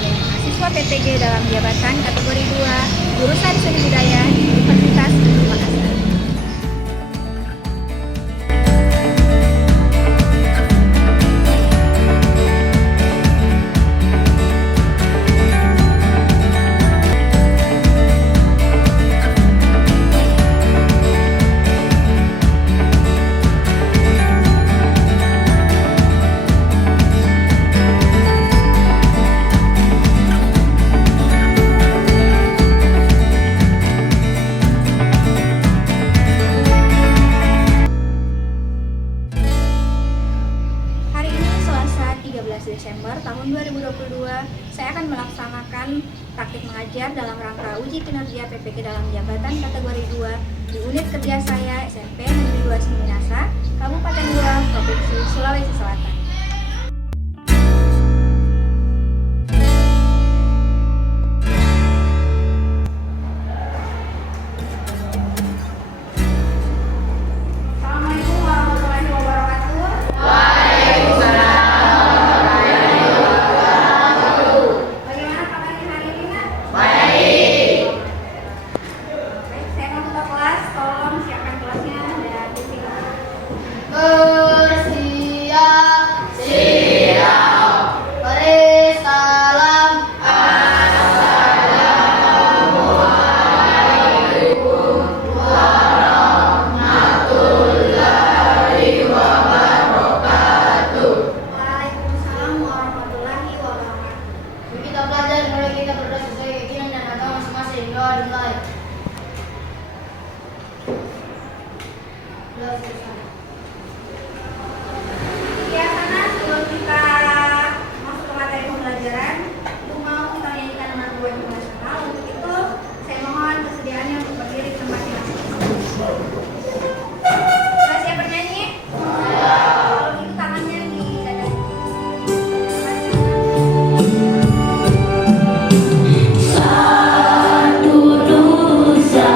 sebagai mahasiswa PPG dalam jabatan kategori 2 jurusan Seni Budaya di Universitas Makassar. Desember tahun 2022, saya akan melaksanakan praktik mengajar dalam rangka uji kinerja PPG dalam jabatan kategori 2 di unit kerja saya SMP Negeri 2 Seminasa, Kabupaten Goa, Provinsi Sulawesi Selatan. Assalamualaikum warahmatullahi wabarakatuh. Biasanya sebelum kita masuk ke materi pembelajaran, itu mau kita nyanyikan nama buah internasional. Untuk itu, saya mohon kesediaannya untuk berdiri di tempatnya masing-masing. Sudah siap bernyanyi? Kalau gitu tangannya di dada. Satu nusa,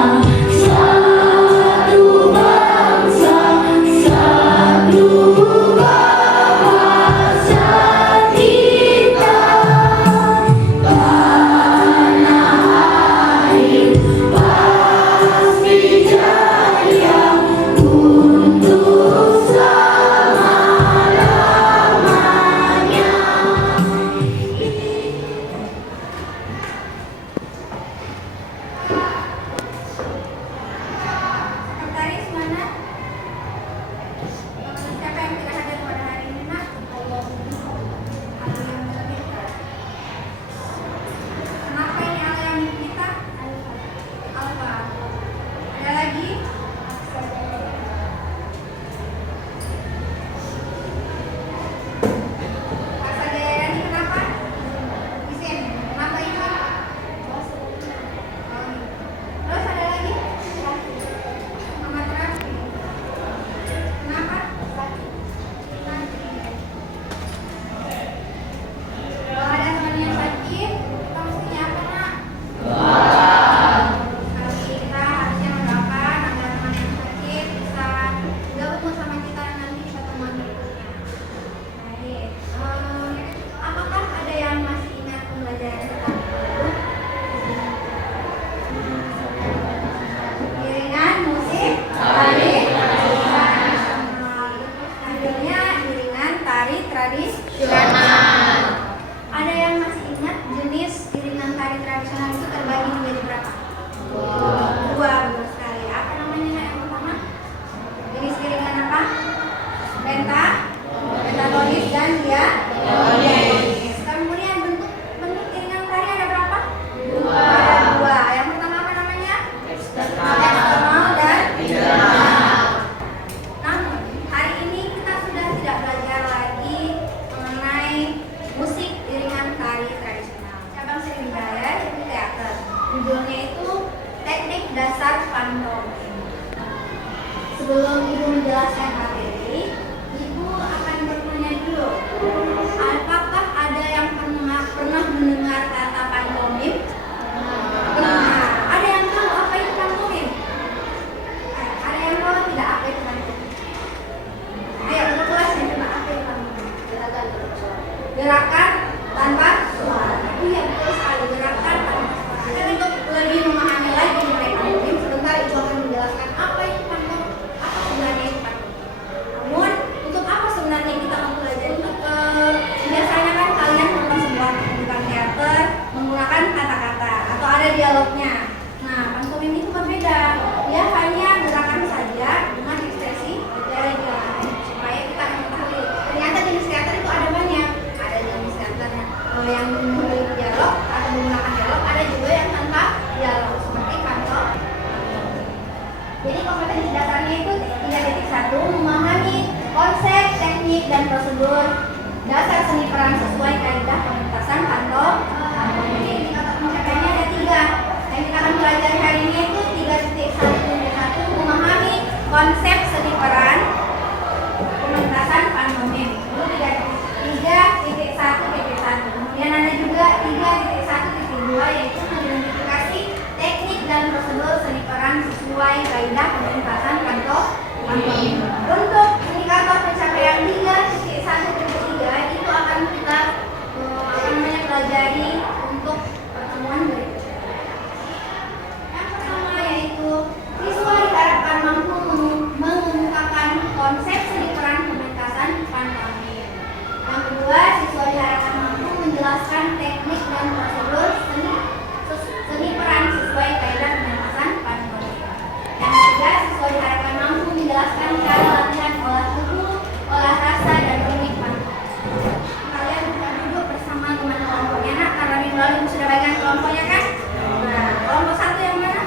satu bangsa. dialognya. Nah, pantomim itu berbeda. Dia hanya gerakan saja dengan ekspresi dari jalan supaya kita mengetahui. Ternyata jenis teater itu ada banyak. Ada jenis teater yang memiliki dialog atau menggunakan dialog, ada juga yang tanpa dialog seperti kantor. Jadi kompetensi dasarnya itu 3.1 memahami konsep, teknik, dan prosedur dasar seni peran sesuai kaidah pementasan pantomim. Ini indikator pencapaiannya ada 3. Yang kita akan pelajari hari ini itu 3.1 memahami konsep seni peran pementasan pantomim. Itu 3.1.1. Kemudian ada juga 3.1.2 yaitu mengidentifikasi teknik dan prosedur seni peran sesuai kaidah pementasan pantomim. Untuk indikator pencapaian 3.1.3 itu akan kita pelajari untuk pertemuan berikutnya. Yang pertama yaitu siswa diharapkan mampu mengemukakan konsep seni peran pementasan pantomim. Yang kedua, siswa diharapkan mampu menjelaskan teknik dan prosedur seni peran sesuai kaidah pementasan pantomim. Yang ketiga, siswa diharapkan mampu menjelaskan cara latihan olah tubuh, olah rasa, dan teknik pantomim. Kalian bisa duduk bersama teman kelompoknya, nak, karena minggu lalu sudah bagian kelompoknya kan? Nah, kelompok 1 yang mana?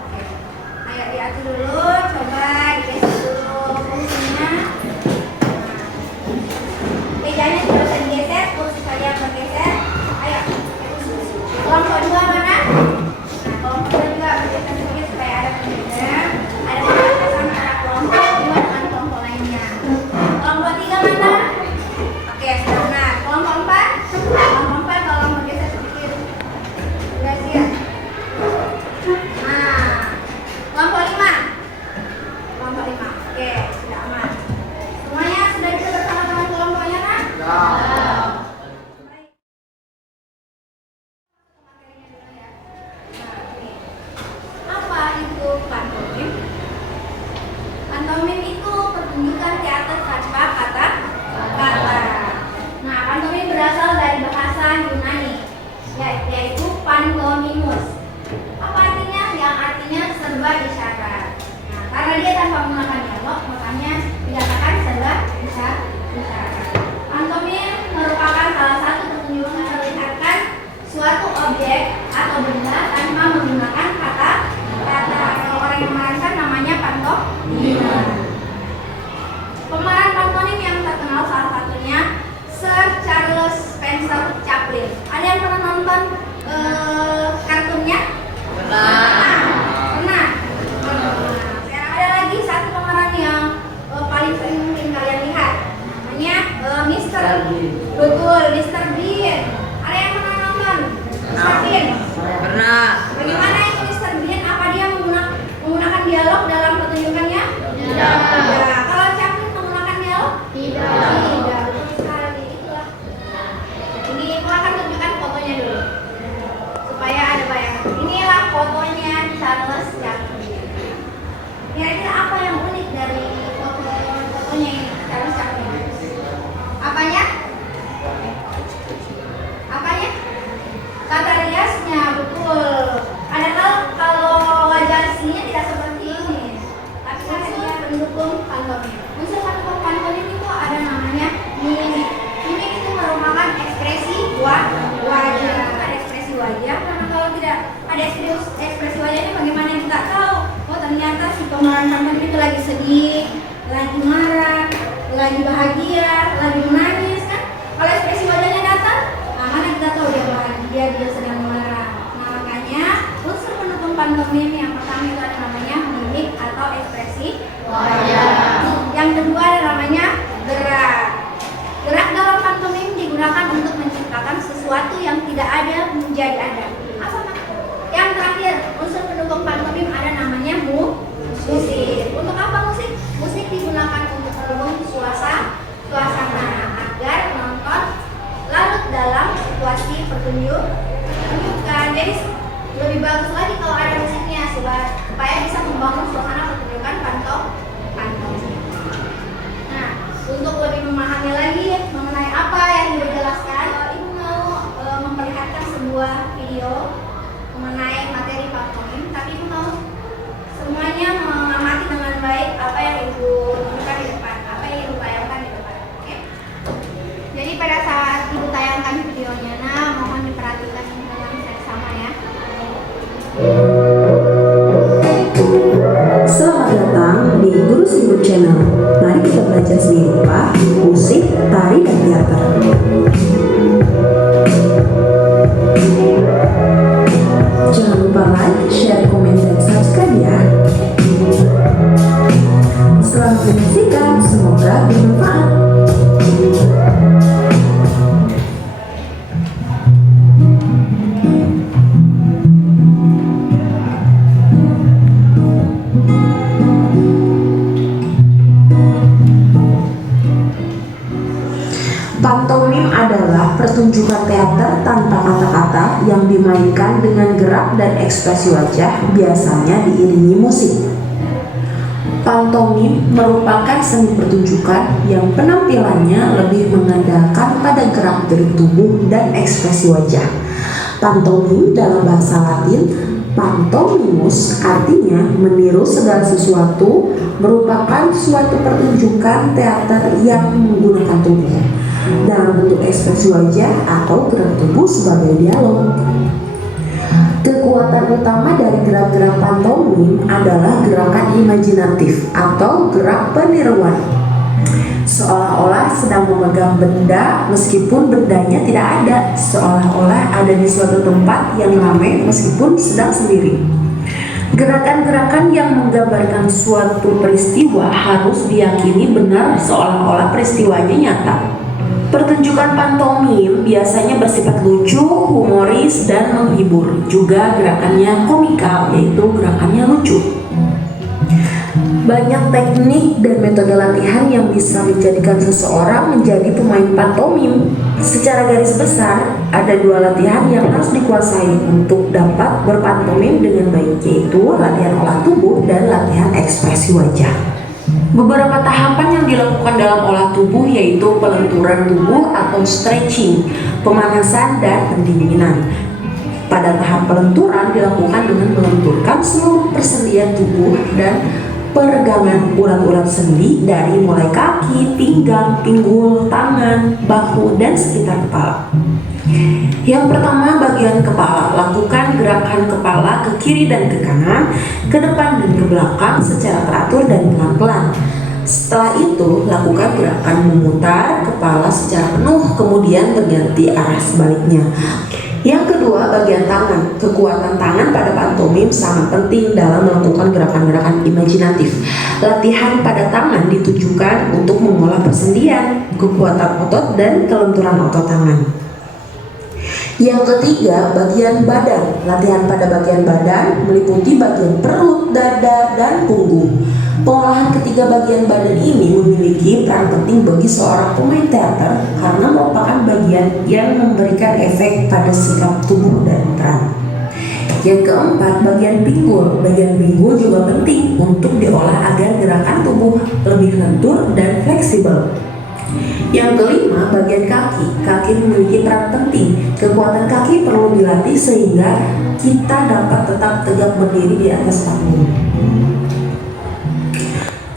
Oke, ayo diatur dulu, coba digeser dulu fungsinya. Mejanya tidak usah digeser, kursi kalian bergeser. Ayo, kelompok 2 mana? Nah, kelompok 2 juga bergeser sedikit supaya ada pembeda, ada pembatasan antara kelompok 2 dengan kelompok lainnya. Kelompok 3 mana? Oke, benar. Kelompok 4? Kelompok 4 tolong bergeser sedikit. Sudah siap? Nah, kelompok 5? Kelompok 5. Oke, sudah aman. Semuanya sudah bisa bersama teman kelompoknya kan? Ya. Apa itu pantomim? Pantomim itu pertunjukan teater tanpa kata-kata. Nah, pantomim berasal dari bahasa Yunani, yaitu pantomimus. Apa artinya? Yang artinya serba isyarat. Nah, karena dia tanpa menggunakan dialog, makanya dikatakan serba isyarat. Pantomim merupakan salah satu pertunjukan yang memperlihatkan suatu objek atau benda tanpa menggunakan kata-kata. Kalau orang yang memerankan namanya pantomim. Pemeran pantomim yang terkenal salah satunya Sir Charles Spencer Chaplin. Ada yang pernah nonton kartunnya? Pernah. Ada lagi satu pemeran yang paling sering mungkin kalian lihat, namanya Mr. Betul, Mr. Bean. Ada yang pernah nonton Mr. Bean? Pernah. Bagaimana itu Mr. Bean? Apa dia menggunakan dialog dalam pertunjukannya? Tidak. Tidak. Kalau Chaplin menggunakan dialog? Tidak. Tidak. Betul sekali. Itulah. Ini aku akan tunjukkan fotonya dulu supaya ada bayangan. Inilah fotonya Charles Chaplin. Kira-kira apa yang unik dari fotonya ini Charles Chaplin? Apanya? Tata riasnya, betul. Padahal kalau wajah aslinya tidak seperti ini, tapi karena dia pendukung pantomim. Unsur pendukung pantomim itu ada namanya mimik. Mimik itu merupakan ekspresi wajah. Ada ekspresi wajah, karena kalau tidak ada ekspresi wajahnya bagaimana kita tahu? Oh, ternyata si pemeran pantomim itu lagi sedih, lagi marah, lagi bahagia, lagi menangis kan? Kalau ekspresi wajahnya datang, mana kita tahu dia bahagia, dia sedang marah. Nah, makanya unsur pendukung pantomim yang pertama itu ada namanya mimik atau ekspresi wajah. Yang kedua ada namanya gerak. Gerak dalam pantomim digunakan untuk menciptakan sesuatu yang tidak ada menjadi ada. Apa maksudnya? Yang terakhir, unsur pendukung pantomim ada namanya musik. Untuk apa musik? Musik digunakan untuk mendukung suasana agar penonton larut dalam situasi pertunjukan. Jadi lebih bagus lagi kalau ada musiknya supaya bisa membangun suasana pertunjukan pantomim. Nah, untuk lebih memahami lagi mengenai apa yang dijelaskan, ibu mau memperlihatkan sebuah video teater tanpa kata-kata yang dimainkan dengan gerak dan ekspresi wajah, biasanya diiringi musik. Pantomim merupakan seni pertunjukan yang penampilannya lebih mengandalkan pada gerak-gerik tubuh dan ekspresi wajah. Pantomim dalam bahasa Latin pantomimus artinya meniru segala sesuatu, merupakan suatu pertunjukan teater yang menggunakan tubuh dalam bentuk ekspresi wajah atau gerak tubuh sebagai dialog. Kekuatan utama dari gerak-gerak pantomim adalah gerakan imajinatif atau gerak peniruan. Seolah-olah sedang memegang benda meskipun bendanya tidak ada, seolah-olah ada di suatu tempat yang ramai meskipun sedang sendiri. Gerakan-gerakan yang menggambarkan suatu peristiwa harus diyakini benar seolah-olah peristiwanya nyata. Pertunjukan pantomim biasanya bersifat lucu, humoris, dan menghibur. Juga gerakannya komikal, yaitu gerakannya lucu. Banyak teknik dan metode latihan yang bisa menjadikan seseorang menjadi pemain pantomim. Secara garis besar, ada 2 latihan yang harus dikuasai untuk dapat berpantomim dengan baik, yaitu latihan olah tubuh dan latihan ekspresi wajah. Beberapa tahapan yang dilakukan dalam olah tubuh yaitu pelenturan tubuh atau stretching, pemanasan, dan pendinginan. Pada tahap pelenturan dilakukan dengan melenturkan seluruh persendian tubuh dan peregangan urat-urat sendi dari mulai kaki, pinggang, pinggul, tangan, bahu, dan sekitar kepala. Yang pertama, bagian kepala. Lakukan gerakan kepala ke kiri dan ke kanan, ke depan dan ke belakang secara teratur dan pelan-pelan. Setelah itu, lakukan gerakan memutar kepala secara penuh, kemudian berganti arah sebaliknya. Yang kedua, bagian tangan. Kekuatan tangan pada pantomim sangat penting dalam melakukan gerakan-gerakan imajinatif. Latihan pada tangan ditujukan untuk mengolah persendian, kekuatan otot, dan kelenturan otot tangan. Yang ketiga, bagian badan. Latihan pada bagian badan meliputi bagian perut, dada, dan punggung. Pengolahan ketiga bagian badan ini memiliki peran penting bagi seorang pemain teater karena merupakan bagian yang memberikan efek pada sikap tubuh dan peran. Yang keempat, bagian pinggul. Bagian pinggul juga penting untuk diolah agar gerakan tubuh lebih lentur dan fleksibel. Yang kelima, bagian kaki. Kaki memiliki peran penting. Kekuatan kaki perlu dilatih sehingga kita dapat tetap tegak berdiri di atas panggung.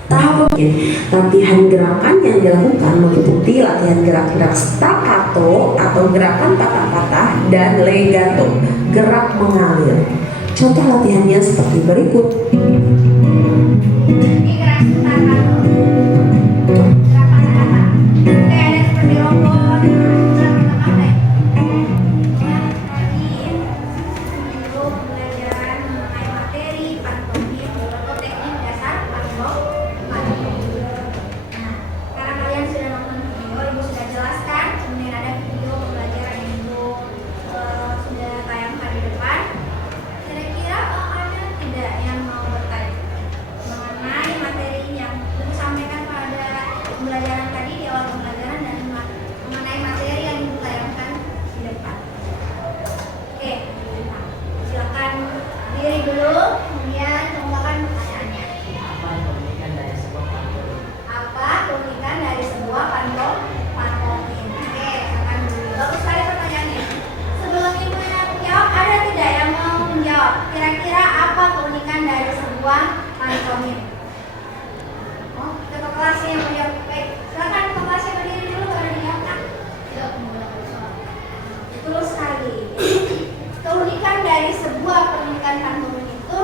Tahap latihan gerakan yang dilakukan meliputi latihan gerak-gerak staccato atau gerakan patah-patah dan legato, gerak mengalir. Contoh latihannya seperti berikut. Ini gerak staccato. Gerak patah-patah. Kayak ada seperti robot. Gerak patah-patah. Tadi untuk pembelajaran mengenai materi pantomim atau teknik dasar pantomim. Nah, karena kalian sudah nonton video, ibu sudah jelaskan. Kemudian ada video pembelajaran yang ibu sudah tayangkan di depan. Kira-kira ada tidak yang mau bertanya mengenai materi yang ibu sampaikan pada pembelajaran tadi di awal pembelajaran dan mengenai materi yang ibu tayangkan di depan? Oke, nah, silakan diri dulu, kemudian kemukakan pertanyaannya. Apa keunikan dari sebuah pantomim? Oke, silakan dulu. Bagus sekali pertanyaannya. Sebelum ibu yang menjawab, ada tidak yang mau menjawab? Kira-kira apa keunikan dari sebuah pantomim? Oh, ketua kelasnya yang menjawab. Baik, silakan ketua kelasnya berdiri dulu baru dijawab. Betul sekali. Keunikan dari sebuah pertunjukan pantomim itu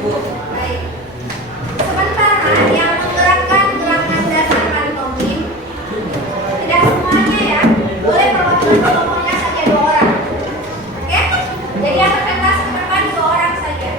Baik. Sementara yang menggerakkan gerakan dasar pantomim tidak semuanya ya, boleh perwakilan kelompoknya saja 2 orang. Oke? Jadi yang presentasi ke depan 2 orang saja.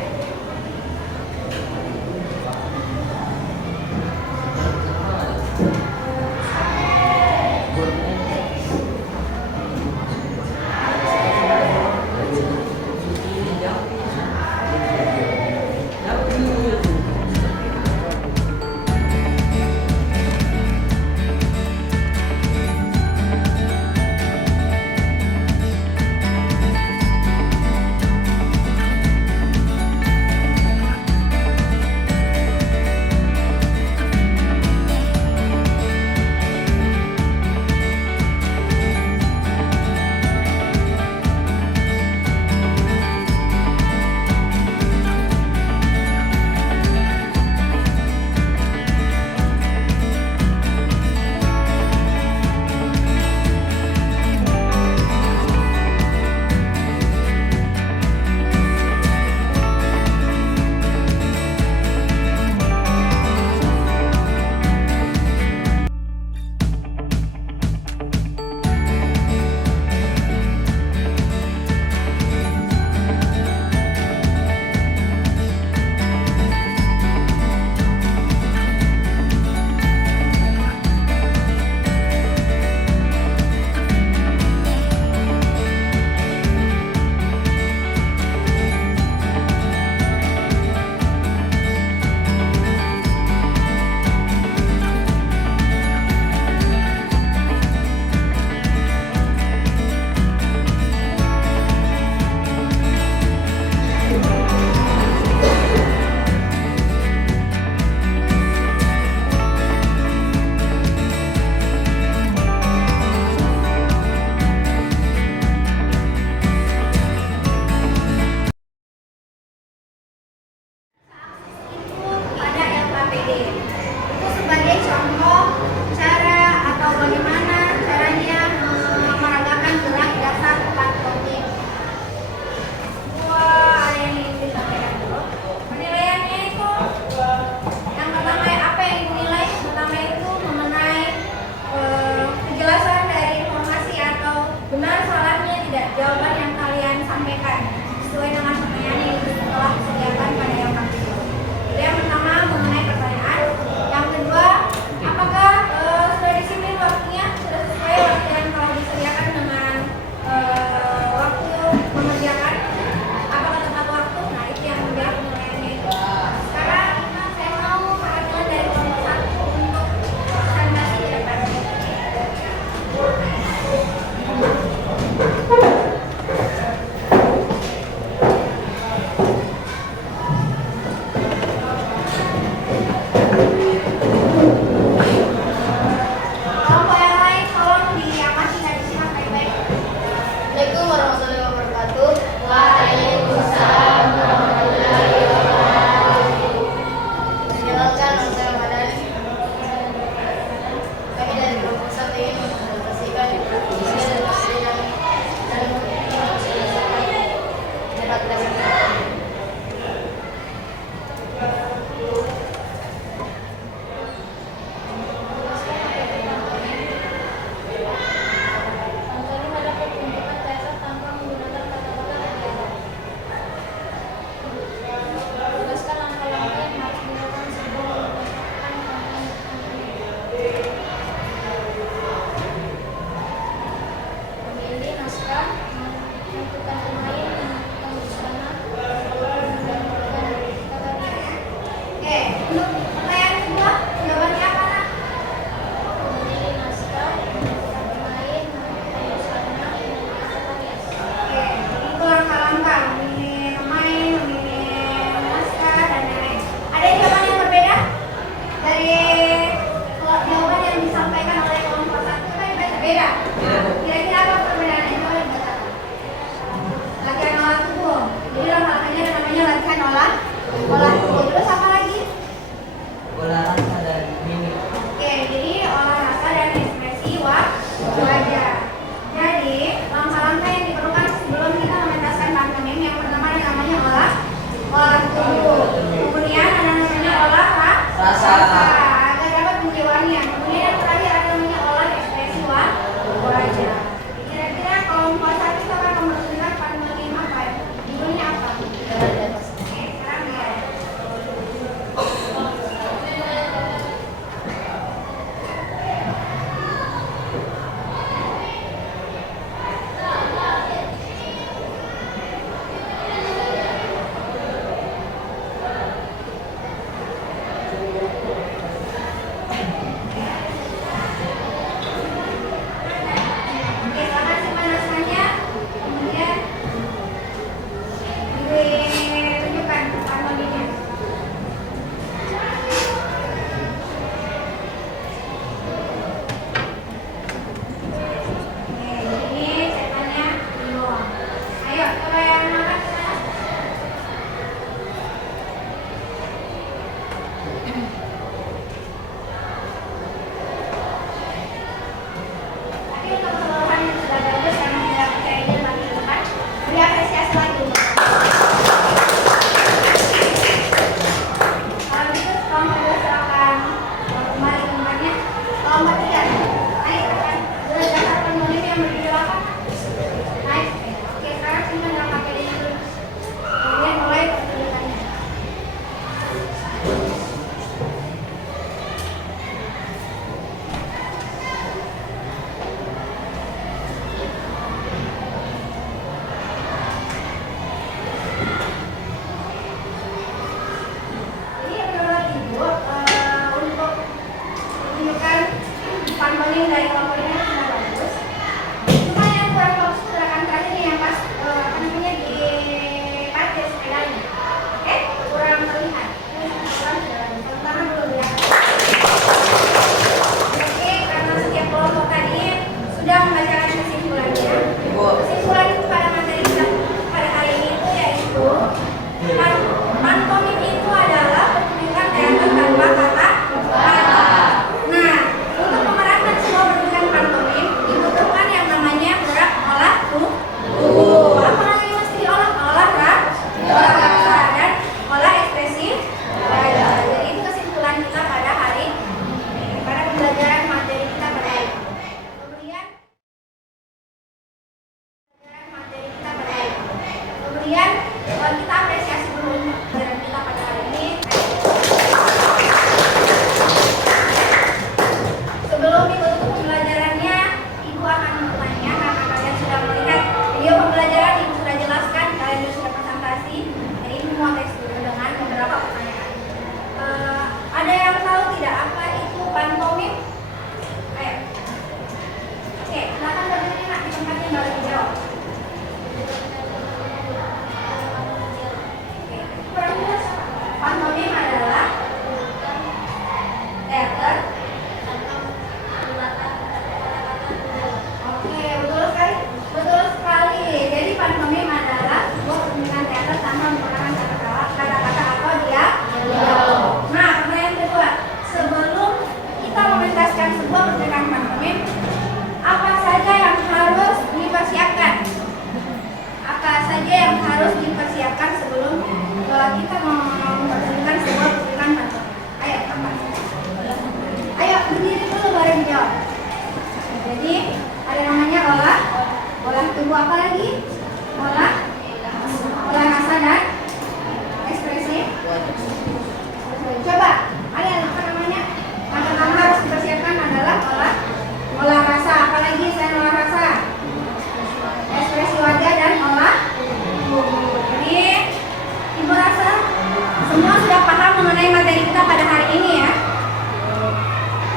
mengenai materi kita pada hari ini ya.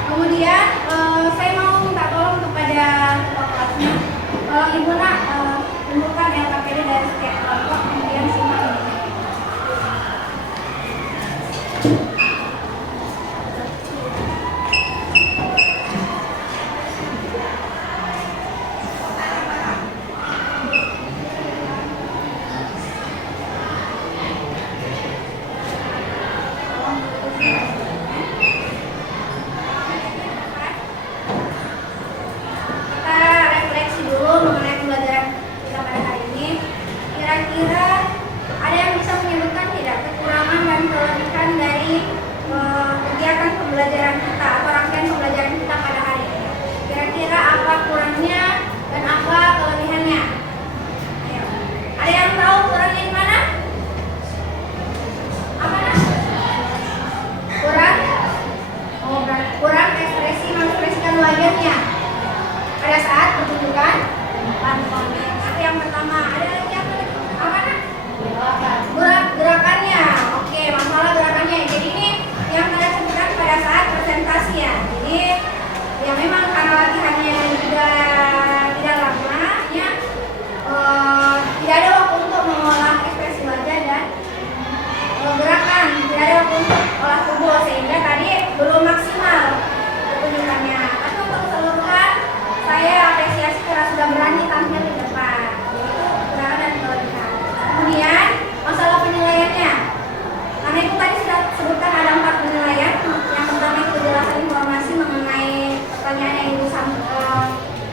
Kemudian saya mau minta tolong kepada ketua kelasnya, tolong ibu nak kumpulkan LKPD dari setiap kelompok, kemudian simak ini. Kira-kira ada yang bisa menyebutkan tidak kekurangan dan kelebihan dari kegiatan pembelajaran kita atau rangkaian pembelajaran kita pada hari ini? Kira-kira apa kurangnya dan apa kelebihannya? Ayo. Ada yang tahu kurangnya di mana? Apa nak? Kurang ekspresi mengekspresikan wajahnya pada saat pertunjukan pantomim. Itu yang pertama. Ada lagi apa? Gerakannya. Oke, masalah gerakannya. Jadi ini yang kita sebutkan pada saat presentasi ya. Jadi ya memang karena latihannya juga tidak lama ya, tidak ada waktu untuk mengolah ekspresi wajah dan gerakan, tidak ada waktu untuk olah tubuh, sehingga tadi belum maksimal pertunjukannya. Tapi untuk keseluruhan saya apresiasi karena sudah berani tampil di depan. Itu gerakan dan kelebihan. Kemudian masalah penilaiannya, karena itu tadi sudah sebutkan ada 4 penilaian. Yang pertama itu kejelasan informasi mengenai pertanyaan yang ibu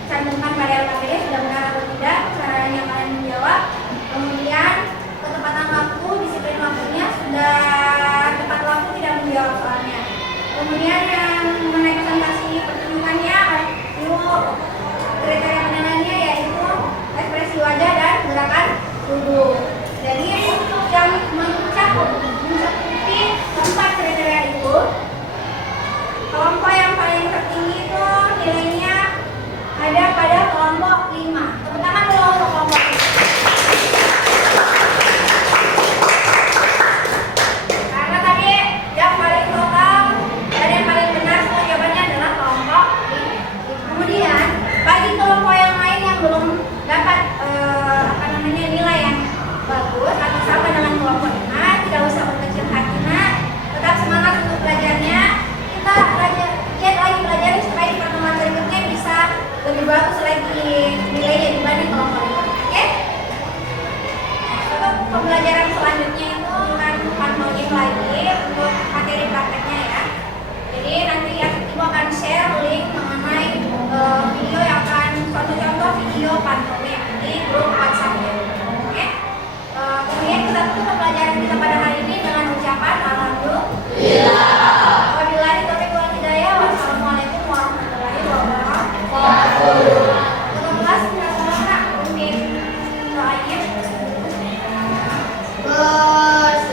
cantumkan pada LKPD, sudah benar atau tidak, caranya kalian menjawab. Kemudian ketepatan waktu, disiplin waktunya, sudah tepat waktu tidak menjawab soalnya. Kemudian yang mengenai presentasi pertunjukannya, itu kriteria penilaiannya yaitu ekspresi wajah dan gerakan tubuh. Jadi yang mencakupi 4 kriteria itu, kelompok yang paling tertinggi itu nilainya ada pada kelompok 5. Tepuk tangan dulu untuk kelompok 5. Karena tadi yang paling total dan yang paling benar semua jawabannya adalah kelompok 5. Kemudian bagi kelompok yang lain yang belum dapat nilai yang bagus atau sama dengan kelompok 5, tidak usah berkecil hati nak, tetap semangat untuk belajarnya. Kita lihat lagi belajar supaya di pertemuan berikutnya bisa lebih bagus lagi nilainya dibanding kelompok 5. Oke? Untuk pembelajaran selanjutnya itu akan pantomim lagi untuk materi prakteknya ya. Jadi nanti ibu akan share link mengenai video yang akan contoh video pantomim di grup WhatsApp ya. Kemudian kita tutup pembelajaran kita pada hari ini dengan ucapan alhamdulillah. Wabillahi taufiq wal hidayah. Wassalamualaikum warahmatullahi wabarakatuh. Untuk kelas bersama Umin doanya. Bersiap.